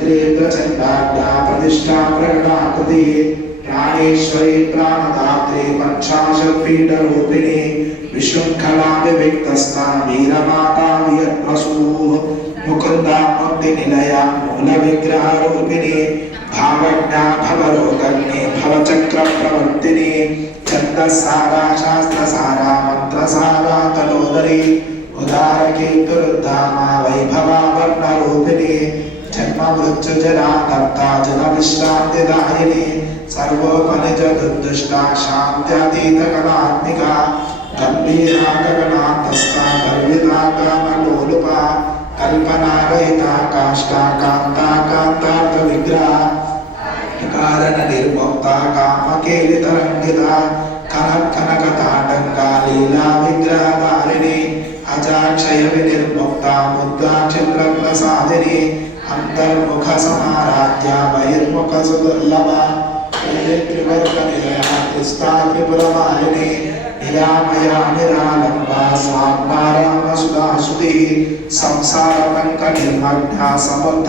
चंदाढ्या प्रतिष्ठा प्रकटाकृति प्राणेश्वरी प्राणदात्री पंचाशत्पीठरूपिणी विशृंखला विविक्तस्था वीरमाता वियत्प्रसूः मुकुन्दा मुक्तिनिलया मूलविग्रहरूपिणी भावज्ञा भवरोगग्नि भवचक्रप्रवर्तिनी छन्दस्सारा शास्त्रसारा मन्त्रसारा तनोदरी उदारकीर्तिरुद्धामा वैभवा वर्णरूपिणी जन्ममृत्युजरा कर्ता जनविश्रान्तिदायिनी सर्वोपनिजदुर्दुष्टा शान्त्यातीतकलात्मिका गम्भीरा गगनान्तस्था गर्विता कामलोलुपा कल्पनारहिता काष्ठा कान्ता कान्तार्थविग्रहा कारण निर्मुक्ता कामकेलितरङ्गिता कनकताटङ्का लीला विग्रहधारिणी अजाक्षय विनिर्मुक्ता मुद्राक्षिप्रसादिनी अंतर्मुख समाराध्या बहिर्मुख सुदुर्लभा त्रिवर्गनिलया त्रिस्ता त्रिपुरमालिनी निरामया निरालम्बा स्वाम्बारामसुधासुधिः संसारपङ्कनिर्मग्ना समुद्र